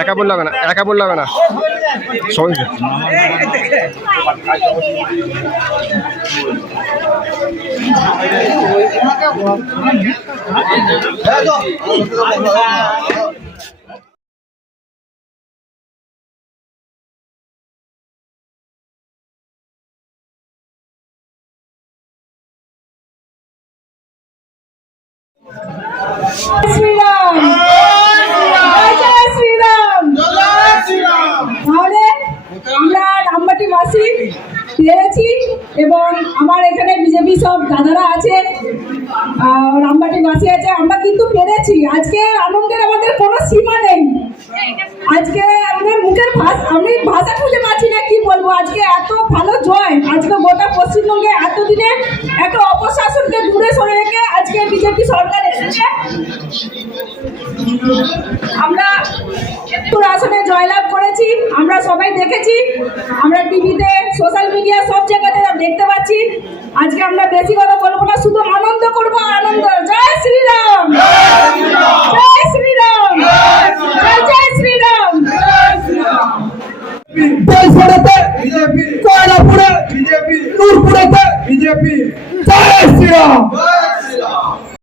একা বললাম না, একা বললাম না সবাই শ্রীরাম জয় শ্রীরাম। তাহলে আমরা রামবাটিবাসী পেরেছি এবং আমার এখানে বিজেপি সব দাদারা আছে, রামবাটিবাসী আছে, আমরা কিন্তু পেরেছি। আজকে আনন্দের আমাদের কোনো সীমা নেই। আজকে আমাদের মুখের আমি ভাষা খুঁজে পাচ্ছি না কি বলবো। আজকে এত ভালো জয়, আজকে গোটা পশ্চিমবঙ্গে এতদিনে একটা অপশাসনকে দূরে সরে রেখে আজকে বিজেপি সরকার এসেছে। আমরা একটু আসনে জয়লাভ করেছি, আমরা সবাই দেখেছি, আমরা টিভিতে সোশ্যাল মিডিয়া সব জায়গাতে দেখতে পাচ্ছি। আজকে আমরা বেশি কথা বলবো না, শুধু আনন্দ করবো, আনন্দ। জয় শ্রীরাম।